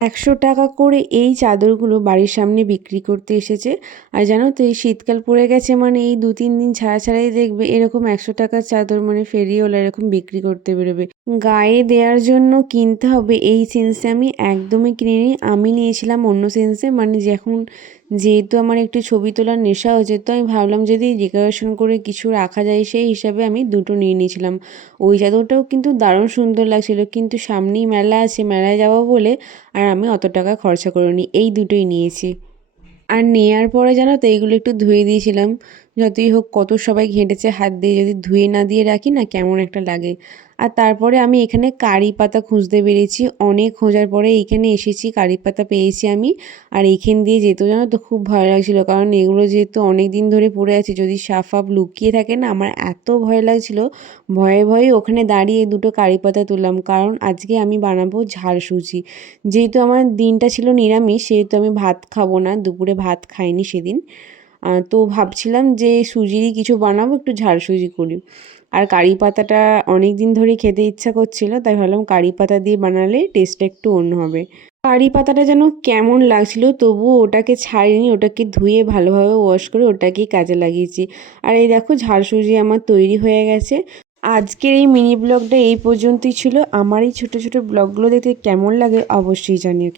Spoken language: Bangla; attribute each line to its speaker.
Speaker 1: একশো টাকা করে এই চাদরগুলো বাড়ির সামনে বিক্রি করতে এসেছে। আর জানো তো, এই শীতকাল পড়ে গেছে মানে এই দু তিন দিন ছাড়া ছাড়াই দেখবে এরকম একশো টাকার চাদর মানে ফেরিওয়ালা এরকম বিক্রি করতে বেরোবে। গায়ে দেওয়ার জন্য কিনতে হবে এই সেন্সে আমি একদমই কিনিনি। আমি নিয়েছিলাম অন্য সেন্সে মানে যখন যেহেতু আমার একটু ছবি তোলার নেশা হয়েছে, তো আমি ভাবলাম যদি ডেকোরেশন করে কিছু রাখা যায়, সেই হিসাবে আমি দুটো নিয়ে নিয়েছিলাম। ওই চাদরটাও কিন্তু দারুণ সুন্দর লাগছিল, কিন্তু সামনেই মেলা আছে, মেলায় যাব বলে আর আমি অত টাকা খরচা করিনি, এই দুটোই নিয়েছি। আর নেওয়ার পরে জানো তো এইগুলো একটু ধুয়ে দিয়েছিলাম। যতই হোক কত সবাই ঘেঁটেছে, হাত দিয়ে যদি ধুয়ে না দিয়ে রাখি না কেমন একটা লাগে। আর তারপরে আমি এখানে কারি পাতা খুঁজতে বেরিয়েছি, অনেক খোঁজার পরে এইখানে এসেছি, কারি পাতা পেয়েছি আমি। আর এইখান দিয়ে যেতেও জানো তো, খুব ভয় লাগছিল, কারণ এগুলো যেহেতু অনেক দিন ধরে পড়ে আছে, যদি সাপ ফাপ লুকিয়ে থাকে না, আমার এত ভয় লাগছিল। ভয়ে ভয়ে ওখানে দাঁড়িয়ে দুটো কারি পাতা তুললাম, কারণ আজকে আমি বানাবো ঝাল যেহেতু আমার দিনটা ছিল নিরামিষ, সেহেতু আমি ভাত খাব না, দুপুরে ভাত খাইনি সেদিন। তো ভাবছিলাম যে সুজিরই কিছু বানাবো, একটু ঝাল সুজি করি। আর কারি পাতাটা অনেক দিন ধরেই খেতে ইচ্ছা করছিল, তাই ভাবলাম কারি পাতা দিয়ে বানালে টেস্টটা একটু অন্য হবে। কারি পাতাটা যেন কেমন লাগছিল, তবুও ওটাকে ছাড়িনি, ওটাকে ধুয়ে ভালোভাবে ওয়াশ করে ওটাকেই কাজে লাগিয়েছি। আর এই দেখো, ঝাল সুজি আমার তৈরি হয়ে গেছে। আজকের এই মিনি ব্লগটা এই পর্যন্তই ছিল। আমার এই ছোটো ছোটো ব্লগগুলো দেখতে কেমন লাগে অবশ্যই জানিও